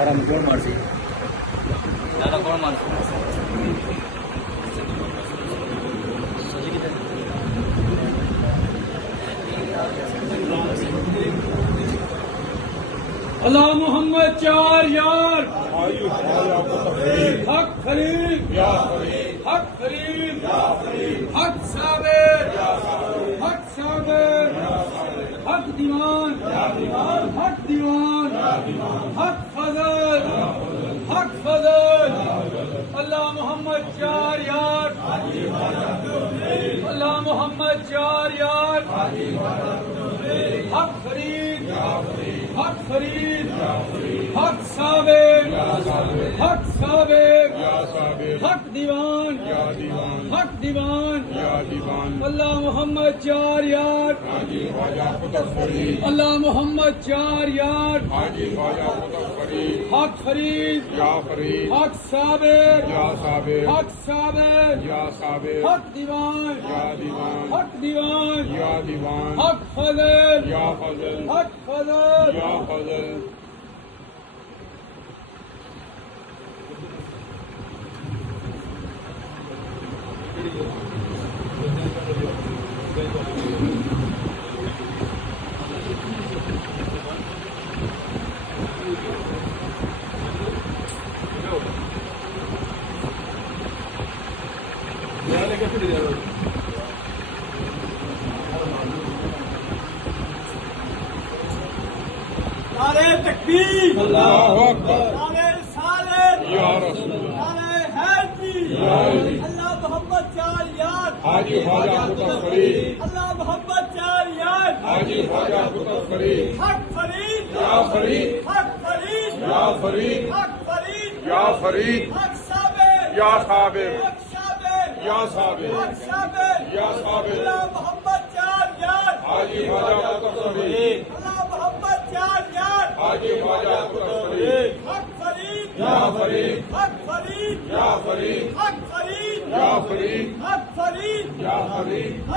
ಆರಾಮ ಫೋನ್ ಮಾಡಿಸಿ ನಾನು ಫೋನ್ ಮಾಡಿಸಿ अल्लाह मोहम्मद चार यार हक खलील हक खलील हक साबिर हक साबिर हक दीवान हक दीवान हक फजल हक फजल अल्लाह मोहम्मद चार यार अल्लाह मोहम्मद चार यार हक फरीद हक फरीद हक साबिर हक साबिर हक दीवान हक दीवान अल्लाह मोहम्मद चार यार अल्लाह मोहम्मद चार यार हक फरीद हक साबिर हक साबिर हक दीवान हक दीवान हक फजल हक फजल नारे तकबीर अल्लाहु अकबर नारे रिसालत या रसूल नारे हैदरी अल्लाह मोहम्मद चार यार हाजी ख्वाजा कुतुब फरीद अल्लाह मोहम्मद चार यार हाजी ख्वाजा कुतुब फरीद हक फरीद या फरीद हक फरीद या फरीद हक फरीद या फरीद हक साबिर या साबिर हक साबिर या साबिर हक साबिर या साबिर अल्लाह मोहम्मद चार यार हाजी ख्वाजा कुतुब फरीद अल्लाह मोहम्मद चार यार हाजी ख्वाजा कुतुब फरीद हक फरीद या फरीद हक फरीद या फरीद हक फरीद या फरीद हक फरीद या फरीद